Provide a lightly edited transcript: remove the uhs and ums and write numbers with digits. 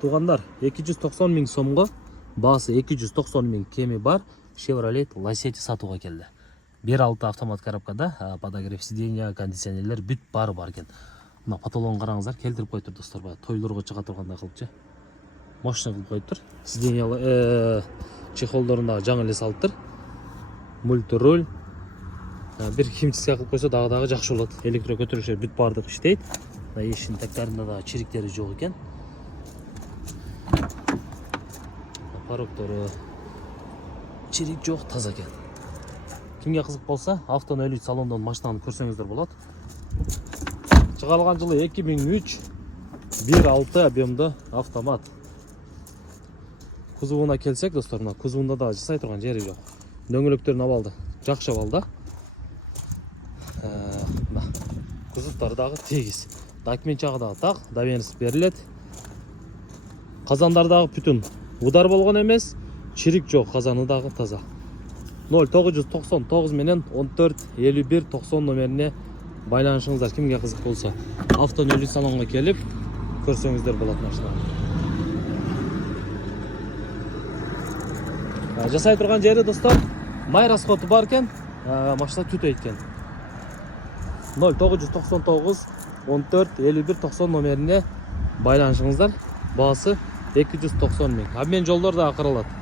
Туғандар 290 000 сомға, басы 290 000 кеми бар Chevrolet Lacetti сатуға келді. 1.6 автомат коробкада, подогрев сиденья, кондиционерлер бүт бар екен. Мына паталон қараңыздар, келтіріп қойып тұр достар, тойларға шыға тұрғанда қылып мощный қылып қойып тұр. Сиденья чехолдарындағы жаңа эле салып тұр. Мультируль. Bir химчистка қылып қойса дағы жақсы болады. Электро көтөргүчтөр бүт бардық иштейт. Ешін тактарында да чириктери жоқ екен. Парокторы чирик жоқ, таза екен. Кімге қызық болса, автоөйлөйт салондан машинаны көрсеңіздер болады. Шығарылған жылы 2003 1.6 объемды автомат. Кузовуна келсек, достар, кузовунда да жасай тұрған жері жоқ. Дөңгөлектерін алды, жақшы алды. Кузовтары дағы тегіз. Документ жағы дағы тақ, доверенность берілет. Қазандардағы бүтін. Удар болған емес, чирик жоқ, қазаны дағы таза. 0999 менен 14 51 90 номеріне байланышыңыздар, кімге қызық болса. Автоөйлөйт салонға келіп, көрсеңіздер болады машинаны. Жасай тұрған жері, достар, май расходы бар екен, машина түт еткен. 0999 14 51 90 номеріне байланышыңыздар. Басы 290 000. Обмен жолдар да ақырылады.